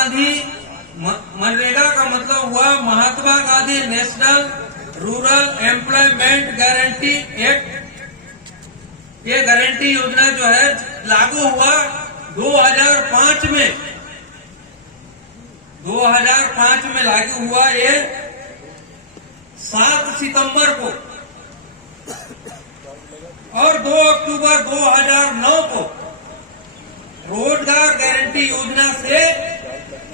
गांधी, मनरेगा का मतलब हुआ Mahatma Gandhi national rural employment guarantee act. ये गारंटी योजना जो है लागू हुआ 2005 में। 2005 में लागू हुआ ये 7 सितंबर को, और 2 अक्टूबर 2009 को रोजगार गारंटी योजना से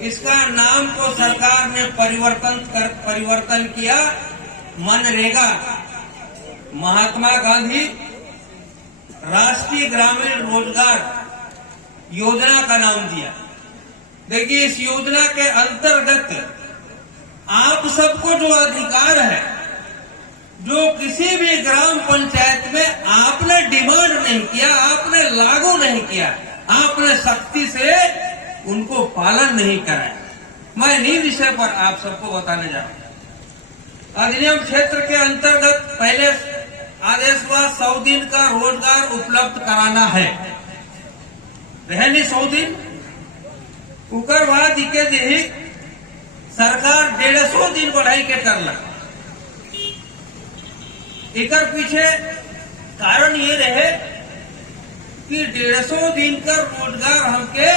इसका नाम को सरकार ने परिवर्तन किया, मनरेगा, महात्मा गांधी राष्ट्रीय ग्रामीण रोजगार योजना का नाम दिया। देखिए, इस योजना के अंतर्गत आप सबको जो अधिकार है, जो किसी भी ग्राम पंचायत में आपने डिमांड नहीं किया, आपने लागू नहीं किया, आपने सख्ती से उनको पालन नहीं कराया, मैं इन्हीं विषय पर आप सबको बताने जा रहा हूं। अधिनियम क्षेत्र के अंतर्गत पहले आदेश हुआ 100 दिन का रोजगार उपलब्ध कराना है, रहनी 100 दिन। उकर बाद इके दी सरकार 150 दिन बढ़ाई के करला। इकर पीछे कारण ये रहे कि 150 दिन का रोजगार हमके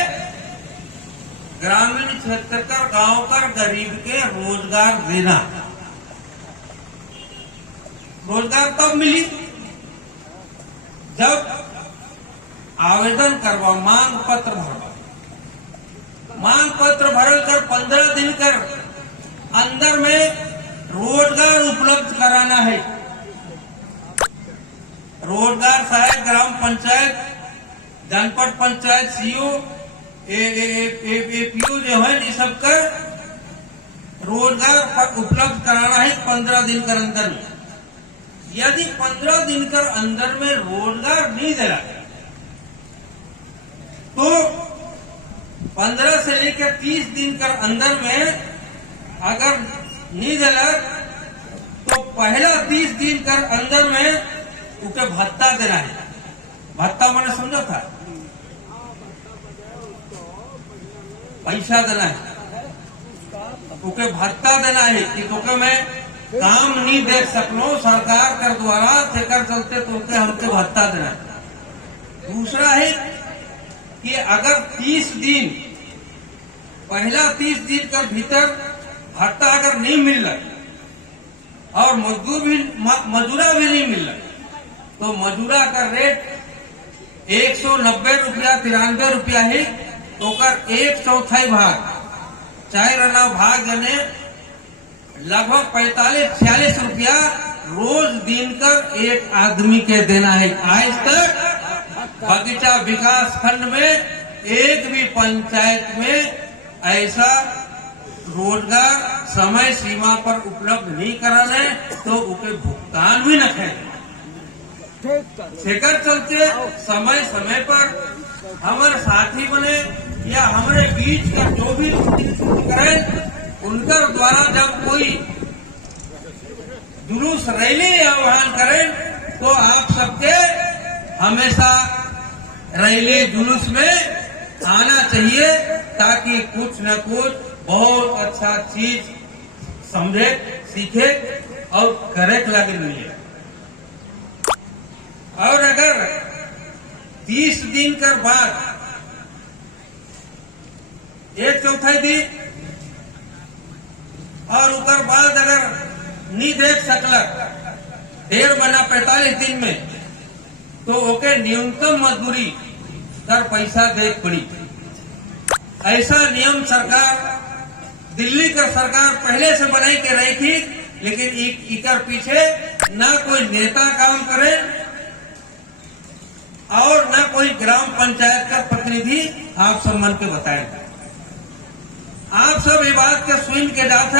ग्रामीण क्षेत्र का, गांव का गरीब के रोजगार देना। रोजगार तब मिली जब आवेदन करवा, मांग पत्र भरवा। मांग पत्र भरल कर 15 दिन कर अंदर में रोजगार उपलब्ध कराना है। रोजगार सहायक ग्राम पंचायत, जनपद पंचायत सीओ, एपीओ जो है, ये सब कर रोजगार उपलब्ध कराना है 15 दिन के अंदर में। यदि 15 दिन के अंदर में रोजगार नहीं दे रहा तो 15 से लेकर 30 दिन के अंदर में अगर नहीं दिला तो पहला 30 दिन के अंदर में उसे भत्ता देना है। भत्ता मैंने समझा था, पैसा देना है, उके भत्ता देना है कि तोके मैं काम नहीं देख सकलो सरकार कर द्वारा, तेकर चलते तोके हमके भत्ता देना है। दूसरा है कि अगर 30 दिन, पहला 30 दिन के भीतर भत्ता अगर नहीं मिल रहा और मजूरा भी नहीं मिल रहा, तो मजूरा का रेट 190 रुपया, 93 रुपया है। तो कर 1/4 भाग, 4 आना भाग यानी लगभग 45-46 रुपया रोज दिन कर एक आदमी के देना है। आज तक बगीचा विकास खंड में एक भी पंचायत में ऐसा रोजगार समय सीमा पर उपलब्ध नहीं कराने तो उनके भुगतान भी न करें। शेखर चलते समय समय पर हमारे साथी बने या हमारे बीच का जो भी करे, उनका द्वारा जब कोई जुलूस रैली आह्वान करें तो आप सबके हमेशा रैली जुलूस में आना चाहिए, ताकि कुछ न कुछ बहुत अच्छा चीज समझे, सीखे और करे लगे नहीं। और अगर 30 दिन के बाद 1/4 दिन और उकर बाद अगर नहीं देख सकलक 1.5 महीना 45 दिन में, तो ओके न्यूनतम मजदूरी कर पैसा दे पड़ी। ऐसा नियम सरकार, दिल्ली का सरकार पहले से बनाई के रही थी, लेकिन इकर पीछे न कोई नेता काम करे और न कोई ग्राम पंचायत का प्रतिनिधि आप सब मन के बताएगा। आप सब ये बात के सुन के जाता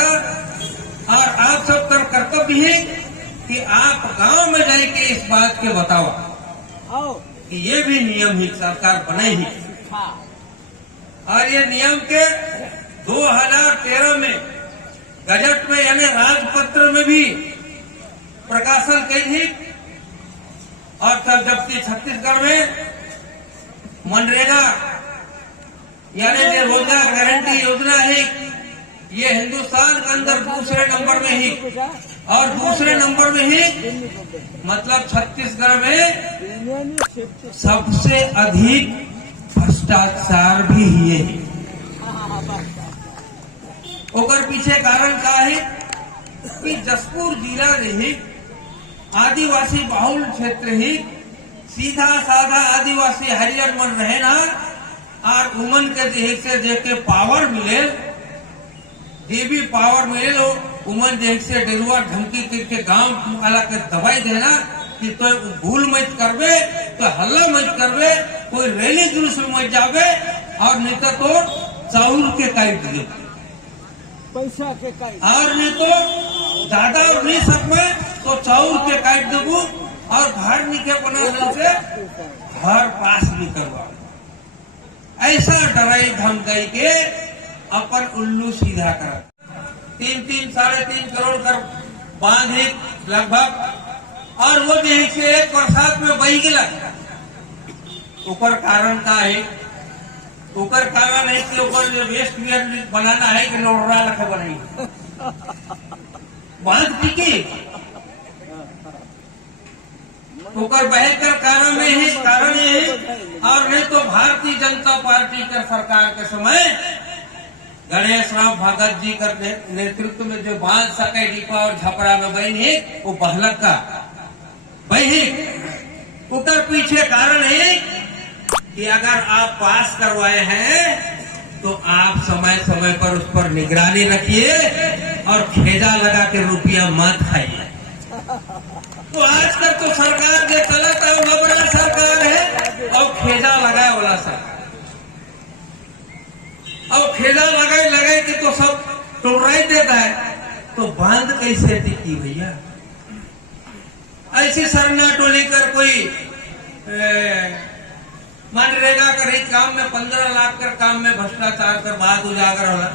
और आप सब का कर्तव्य है कि आप गांव में जाके इस बात के बताओ कि ये भी नियम ही सरकार बनाई ही। और ये नियम के 2013 में गजट में यानी राजपत्र में भी प्रकाशन की थी। और तब जबकि छत्तीसगढ़ में मनरेगा यानी रोजगार गारंटी योजना है, ये हिंदुस्तान के अंदर दूसरे नंबर में ही, और दूसरे नंबर में ही मतलब छत्तीसगढ़ में सबसे अधिक भ्रष्टाचार भी है। ओकर पीछे कारण का है कि जसपुर जिला रही आदिवासी बहुल क्षेत्र ही, सीधा साधा आदिवासी हरियर मन रहे ना, और उमन के देख से देख के पावर मिले, देवी पावर मिले, उमन देख से डेरुआ धमकी करके गांव वाला के दवाई देना कि तो भूल मत करबे, तो हल्ला मत करबे, कोई रैली जुलूस में मत जावे, और नहीं तो चाउर के काट दे, पैसा के काट, और नहीं तो ज्यादा नहीं सकमे तो चाउर के काट देबू, और घर नीचे बना से घर पास नहीं करवा। ऐसा डराई धमकाई के अपन उल्लू सीधा कर 3-3, 3.5 करोड़ कर बांधे लगभग, और वो भी से एक बरसात में बही गिला। ऊपर कारण का है, ऊपर कारण है कि ऊपर जो वेस्ट वियर बनाना है कि लोड़ा रखे बनाई बांध टिकी, ऊपर बहकर कारण में ही कारण ये है। और नहीं तो भारतीय जनता पार्टी के सरकार के समय गणेश राम भगत जी का नेतृत्व में जो बांध सके डिपा और झपड़ा में बहन है, वो बहलक का बही। ऊपर पीछे कारण है कि अगर आप पास करवाए हैं तो आप समय समय पर उस पर निगरानी रखिए और खेजा लगा के रुपया मत खाइए। तो आजकल तो सरकार के चलत है, बड़ा सरकार है, और खेजा लगाए वाला सरकार, और खेजा लगाए कि तो सब टोराई देता है, तो बांध कैसे टिकी भैया? ऐसी सरना टोली कर कोई मनरेगा कर काम में 15 लाख कर काम में भ्रष्टाचार कर बात उजागर होला,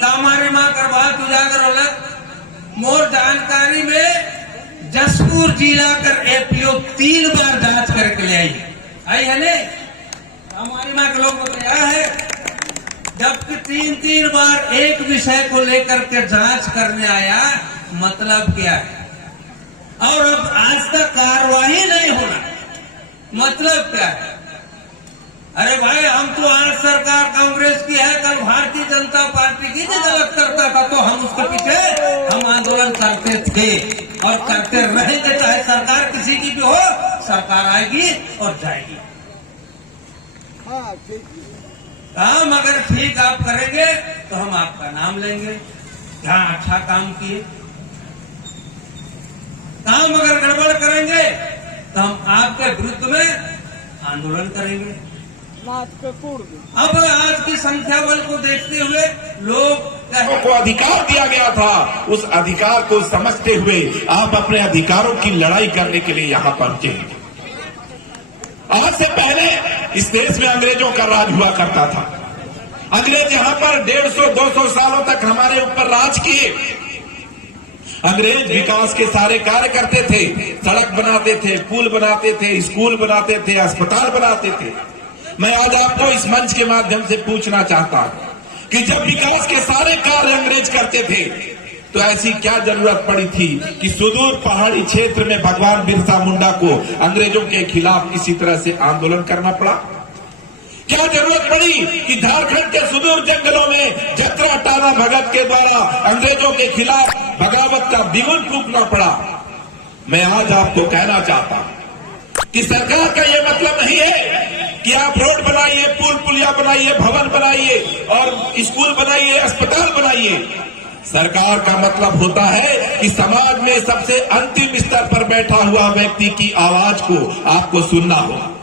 कामारी माँ कर बात उजागर होला। मोर जानकारी में जसपुर जिला कर एपीओ 3 बार जांच करके ले आई है ने, हमारी माँ के लोग बताया है, जबकि 3 बार एक विषय को लेकर के जांच करने आया, मतलब क्या है? और अब आज तक कार्रवाई नहीं होना, मतलब क्या है? अरे भाई, हम तो आज सरकार कांग्रेस की है, कल भारतीय जनता पार्टी की जो गलत करता था तो हम उसके पीछे हम आंदोलन करते थे और करते रहेंगे, चाहे सरकार किसी की भी हो, सरकार आएगी और जाएगी। काम अगर ठीक आप करेंगे तो हम आपका नाम लेंगे, क्या अच्छा काम किए। काम अगर गड़बड़ करेंगे तो हम आपके विरुद्ध में आंदोलन करेंगे। अब आज की संख्या बल को देखते हुए लोग को अधिकार दिया गया था, उस अधिकार को समझते हुए आप अपने अधिकारों की लड़ाई करने के लिए यहाँ पहुंचे। आज से पहले इस देश में अंग्रेजों का राज हुआ करता था। अंग्रेज यहाँ पर 150-200 सालों तक हमारे ऊपर राज किए। अंग्रेज विकास के सारे कार्य करते थे, सड़क बनाते थे, पुल बनाते थे, स्कूल बनाते थे, अस्पताल बनाते थे। मैं आज आपको इस मंच के माध्यम से पूछना चाहता हूं कि जब विकास के सारे कार्य अंग्रेज करते थे तो ऐसी क्या जरूरत पड़ी थी कि सुदूर पहाड़ी क्षेत्र में भगवान बिरसा मुंडा को अंग्रेजों के खिलाफ किसी तरह से आंदोलन करना पड़ा? क्या जरूरत पड़ी कि झारखंड के सुदूर जंगलों में जतरा टाना भगत के द्वारा अंग्रेजों के खिलाफ बगावत का बिगुल फूंकना पड़ा? मैं आज आपको कहना चाहता हूं कि सरकार का यह मतलब नहीं है कि आप रोड बनाइए, पुल पुलिया बनाइए, भवन बनाइए और स्कूल बनाइए, अस्पताल बनाइए। सरकार का मतलब होता है कि समाज में सबसे अंतिम स्तर पर बैठा हुआ व्यक्ति की आवाज को आपको सुनना होगा।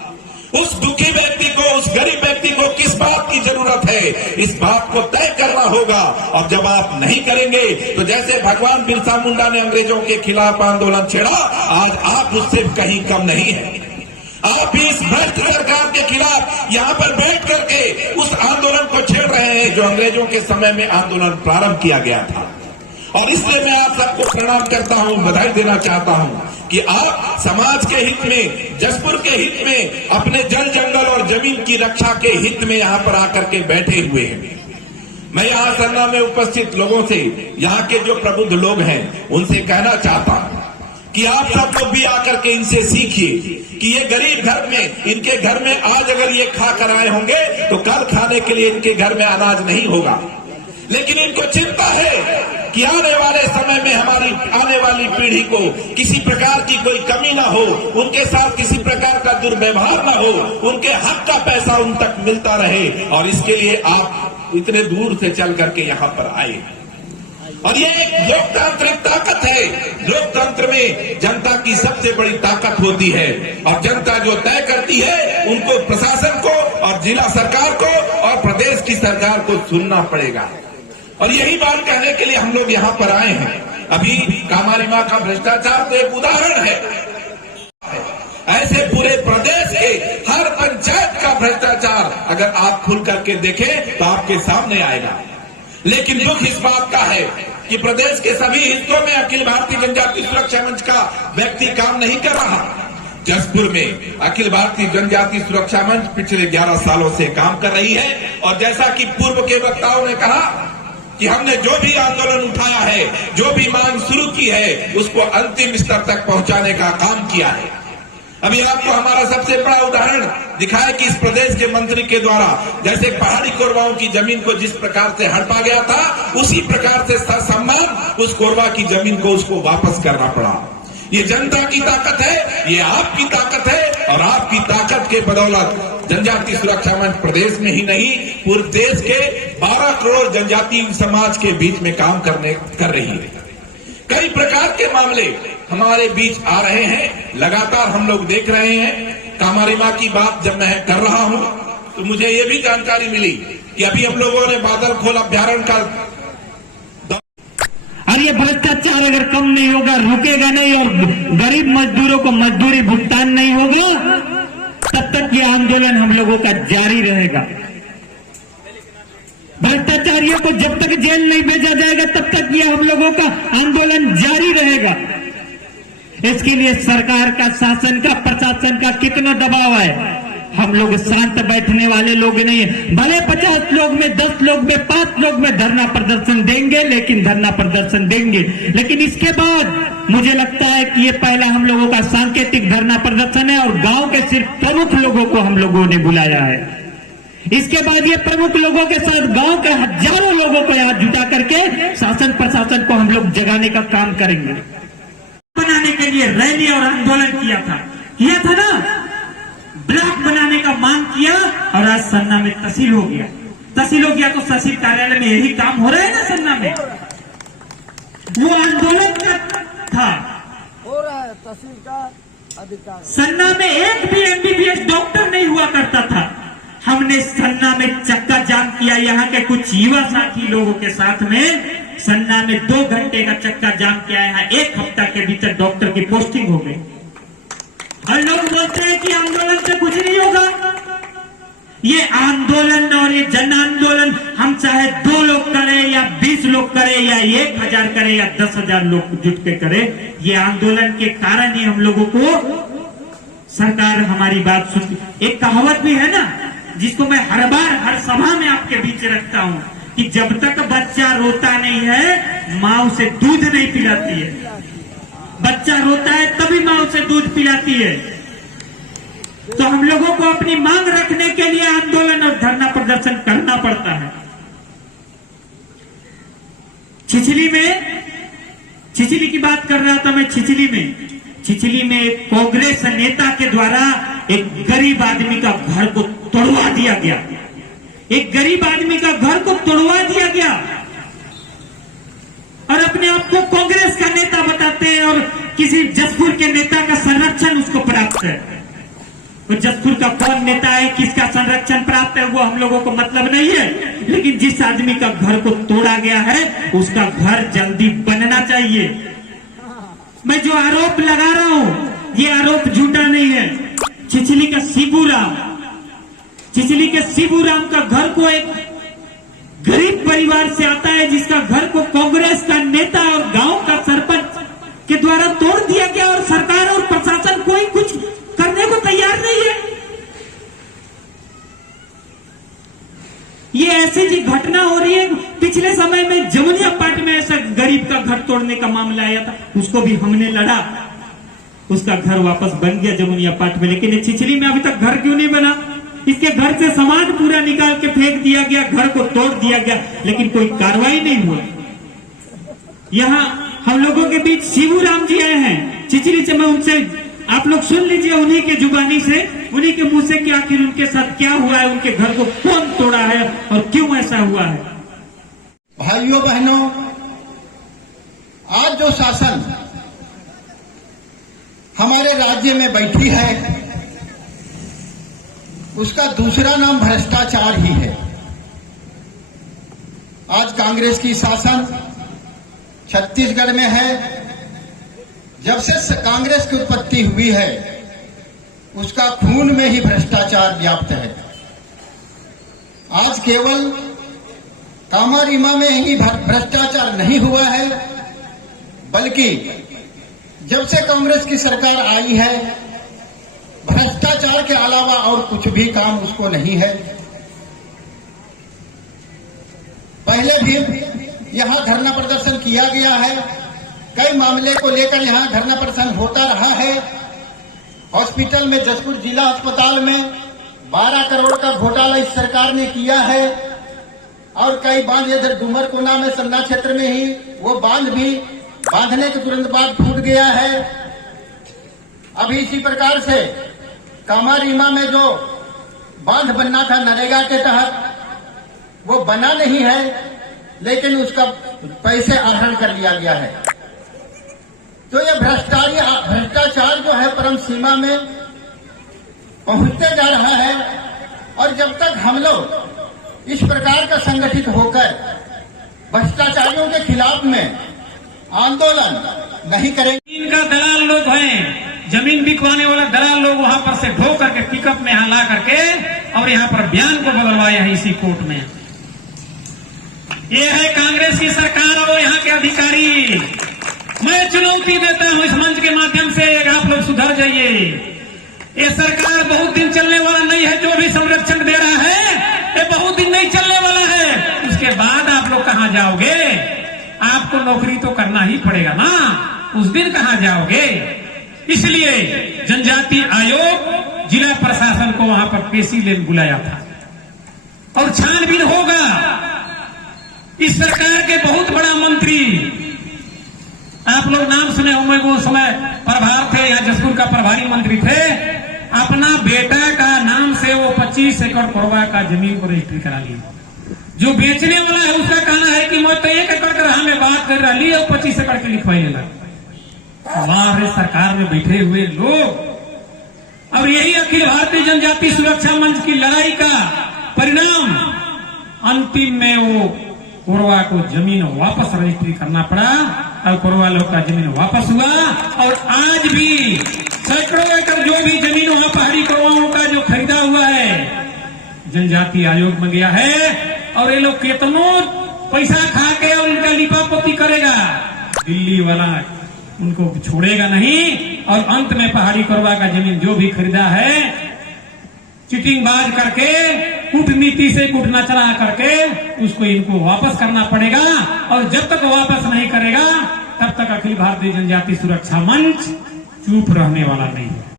उस दुखी व्यक्ति को, उस गरीब व्यक्ति को किस बात की जरूरत है, इस बात को तय करना होगा। और जब आप नहीं करेंगे तो जैसे भगवान बिरसा मुंडा ने अंग्रेजों के खिलाफ आंदोलन छेड़ा, आज आप उससे कहीं कम नहीं है। आप भी इस भ्रष्ट सरकार के खिलाफ यहाँ पर बैठ करके उस आंदोलन को छेड़ रहे हैं जो अंग्रेजों के समय में आंदोलन प्रारंभ किया गया था। और इसलिए मैं आप सबको प्रणाम करता हूं, बधाई देना चाहता हूं कि आप समाज के हित में, जसपुर के हित में, अपने जल जंगल और जमीन की रक्षा के हित में यहाँ पर आकर के बैठे हुए हैं। मैं यहाँ सरना में उपस्थित लोगों से, यहाँ के जो प्रबुद्ध लोग हैं, उनसे कहना चाहता हूं कि आप सब लोग भी आकर के इनसे सीखिए कि ये गरीब घर में, इनके घर में आज अगर ये खा कर आए होंगे तो कल खाने के लिए इनके घर में अनाज नहीं होगा। लेकिन इनको चिंता है कि आने वाले समय में हमारी आने वाली पीढ़ी को किसी प्रकार की कोई कमी ना हो, उनके साथ किसी प्रकार का दुर्व्यवहार ना हो, उनके हक का पैसा उन तक मिलता रहे। और इसके लिए आप इतने दूर से चल करके यहाँ पर आए। और ये एक लोकतांत्रिक ताकत है। लोकतंत्र में जनता की सबसे बड़ी ताकत होती है और जनता जो तय करती है उनको प्रशासन को और जिला सरकार को और प्रदेश की सरकार को सुनना पड़ेगा। और यही बात कहने के लिए हम लोग यहाँ पर आए हैं। अभी कामारी माँ का भ्रष्टाचार तो एक उदाहरण है। ऐसे पूरे प्रदेश के हर पंचायत का भ्रष्टाचार अगर आप खुल करके देखें तो आपके सामने आएगा। लेकिन दुख इस बात का है कि प्रदेश के सभी हिस्सों में अखिल भारतीय जनजाति सुरक्षा मंच का व्यक्ति काम नहीं कर रहा। जसपुर में अखिल भारतीय जनजाति सुरक्षा मंच पिछले 11 सालों से काम कर रही है। और जैसा कि पूर्व के वक्ताओं ने कहा कि हमने जो भी आंदोलन उठाया है, जो भी मांग शुरू की है, उसको अंतिम स्तर तक पहुंचाने का काम किया है। अभी आपको हमारा सबसे बड़ा उदाहरण दिखाया कि इस प्रदेश के मंत्री के द्वारा जैसे पहाड़ी कोरवाओं की जमीन को जिस प्रकार से हड़पा गया था, उसी प्रकार से ससम्मान उस कोरवा की जमीन को उसको वापस करना पड़ा। ये जनता की ताकत है, ये आपकी ताकत है। और आपकी ताकत के बदौलत जनजाति सुरक्षा मंच प्रदेश में ही नहीं, पूरे देश के 12 करोड़ जनजाति समाज के बीच में काम कर रही है। कई प्रकार के मामले हमारे बीच आ रहे हैं, लगातार हम लोग देख रहे हैं। कामारी माँ की बात जब मैं कर रहा हूं तो मुझे ये भी जानकारी मिली कि अभी हम लोगों ने बादल खोल अभ्यारण्य का, और ये भ्रष्टाचार अगर कम नहीं होगा, रुकेगा नहीं और गरीब मजदूरों को मजदूरी भुगतान नहीं होगा, तब तक ये आंदोलन हम लोगों का जारी रहेगा। भ्रष्टाचारियों को जब तक जेल नहीं भेजा जाएगा तब तक ये हम लोगों का आंदोलन जारी रहेगा। इसके लिए सरकार का, शासन का, प्रशासन का कितना दबाव है। हम लोग शांत बैठने वाले लोग नहीं है। भले 50 लोग में, 10 लोग में, 5 लोग में धरना प्रदर्शन देंगे, लेकिन धरना प्रदर्शन देंगे। लेकिन इसके बाद मुझे लगता है कि ये पहला हम लोगों का सांकेतिक धरना प्रदर्शन है और गांव के सिर्फ प्रमुख लोगों को हम लोगों ने बुलाया है। इसके बाद ये प्रमुख लोगों के साथ गांव के हजारों लोगों को यहाँ जुटा करके शासन प्रशासन को हम लोग जगाने का काम करेंगे। बनाने के लिए रैली और आंदोलन किया था ना, ब्लॉक बनाने का मांग किया और आज सन्ना में तहसील हो गया। तहसील हो गया तो तहसील कार्यालय में यही काम हो रहा है ना सन्ना में। वो आंदोलन था, हो रहा है तहसील का अधिकार। सन्ना में एक भी एमबीबीएस डॉक्टर नहीं हुआ करता था। हमने सन्ना में चक्का जाम किया। यहाँ के कुछ युवा साथी लोगों के साथ में सन्ना में 2 घंटे का चक्का जाम किया है। 1 हफ्ता के भीतर डॉक्टर की पोस्टिंग हो गई। और लोग बोलते हैं कि आंदोलन से कुछ नहीं होगा। ये आंदोलन और ये जन आंदोलन हम चाहे 2 लोग करें या 20 लोग करें या 1000 करें या 10,000 लोग जुट के करें, ये आंदोलन के कारण ही हम लोगों को सरकार हमारी बात सुनती। एक कहावत भी है ना, जिसको मैं हर बार हर सभा में आपके बीच रखता हूं कि जब तक बच्चा रोता नहीं है माँ उसे दूध नहीं पिलाती है। बच्चा रोता है तभी माँ उसे दूध पिलाती है। तो हम लोगों को अपनी मांग रखने के लिए आंदोलन और धरना प्रदर्शन करना पड़ता है। छिछली की बात कर रहा था मैं। छिछली में एक कांग्रेस नेता के द्वारा एक गरीब आदमी का घर को तोड़वा दिया गया। एक गरीब आदमी का घर को तोड़वा दिया गया और अपने आप को कांग्रेस का नेता बताते हैं और किसी जसपुर के नेता का संरक्षण उसको प्राप्त है। वो जसपुर का कौन नेता है, किसका संरक्षण प्राप्त है, वो हम लोगों को मतलब नहीं है। लेकिन जिस आदमी का घर को तोड़ा गया है उसका घर जल्दी बनना चाहिए। मैं जो आरोप लगा रहा हूं ये आरोप झूठा नहीं है। छिछली के शिबूराम का घर को एक गरीब परिवार से आता है, जिसका घर को कांग्रेस का नेता और गांव का सरपंच के द्वारा तोड़ दिया गया और सरकार और प्रशासन कोई कुछ करने को तैयार नहीं है। ये ऐसी जी घटना हो रही है घर तोड़ने का मामला आया था, उसको भी हमने लड़ा, उसका घर वापस बन गया जमुनिया पाट में। लेकिन चिचली में अभी तक घर क्यों नहीं बना? इसके घर से सामान पूरा निकाल के फेंक दिया गया, घर को तोड़ दिया गया, लेकिन कोई कार्रवाई नहीं हुआ। यहाँ हम लोगों के बीच शिवू राम जी आए हैं चिचली से, मैं उनसे आप लोग सुन लीजिए उन्हीं के जुबानी से, उन्हीं के मुंह से कि आखिर उनके साथ क्या हुआ है, उनके घर को कौन तोड़ा है और क्यों ऐसा हुआ है। भाइयों बहनों, आज जो शासन हमारे राज्य में बैठी है उसका दूसरा नाम भ्रष्टाचार ही है। आज कांग्रेस की शासन छत्तीसगढ़ में है। जब से कांग्रेस की उत्पत्ति हुई है उसका खून में ही भ्रष्टाचार व्याप्त है। आज केवल कामारीमा में ही भ्रष्टाचार नहीं हुआ है, बल्कि जब से कांग्रेस की सरकार आई है भ्रष्टाचार के अलावा और कुछ भी काम उसको नहीं है। पहले भी यहां धरना प्रदर्शन किया गया है, कई मामले को लेकर यहां धरना प्रदर्शन होता रहा है। हॉस्पिटल में, जसपुर जिला अस्पताल में 12 करोड़ का घोटाला इस सरकार ने किया है, और कई बांध इधर डूमरकोना में संना क्षेत्र में ही वो बांध भी बांधने के तुरंत बाद फूट गया है। अभी इसी प्रकार से कामारीमा में जो बांध बनना था नरेगा के तहत वो बना नहीं है, लेकिन उसका पैसे आहरण कर लिया गया है। तो ये भ्रष्टाचार जो है परम सीमा में पहुंचते जा रहा है, और जब तक हम लोग इस प्रकार का संगठित होकर भ्रष्टाचारियों के खिलाफ में आंदोलन नहीं करेंगे। इनका दलाल लोग हैं, जमीन बिकवाने वाला दलाल लोग वहां पर से ढो करके पिकअप में यहाँ ला करके और यहाँ पर बयान को बदलवाया है इसी कोर्ट में। ये है कांग्रेस की सरकार और यहाँ के अधिकारी। मैं चुनौती देता हूं इस मंच के माध्यम से, आप लोग सुधर जाइए। ये सरकार बहुत दिन चलने वाला नहीं है। जो भी संरक्षण दे रहा है ये बहुत दिन नहीं चलने वाला है। उसके बाद आप लोग कहां जाओगे? आपको नौकरी तो करना ही पड़ेगा ना, उस दिन कहां जाओगे? इसलिए जनजाति आयोग जिला प्रशासन को वहां पर पेशी लेने बुलाया था और छानबीन होगा। इस सरकार के बहुत बड़ा मंत्री, आप लोग नाम सुने होंगे, वो समय प्रभार थे, यहाँ जसपुर का प्रभारी मंत्री थे, अपना बेटा का नाम से वो 25 एकड़ कोरबा का जमीन को रजिस्ट्री करा लिया। जो बेचने वाला है उसका कहना है कि मैं तो 1 एकड़ का हमें बात कर रही है और 25 एकड़ के लिखवाई लेना। हमारे सरकार में बैठे हुए लोग, और यही अखिल भारतीय जनजाति सुरक्षा मंच की लड़ाई का परिणाम, अंतिम में वो कोरवा को जमीन वापस रजिस्ट्री करना पड़ा और कोरवा लोग का जमीन वापस हुआ। और आज भी सैकड़ों एकड़ जो भी जमीन वहां पहाड़ी कोरवाओं का जो खरीदा हुआ है जनजाति आयोग में गया है, और ये लोग कितनों पैसा खा के और उनका लिपापोती करेगा, दिल्ली वाला उनको छोड़ेगा नहीं। और अंत में पहाड़ी कोरवा का जमीन जो भी खरीदा है चिटिंगबाज करके, कूटनीति से कूटनाचना करके उसको इनको वापस करना पड़ेगा। और जब तक वापस नहीं करेगा तब तक अखिल भारतीय जनजाति सुरक्षा मंच चुप रहने वाला नहीं है।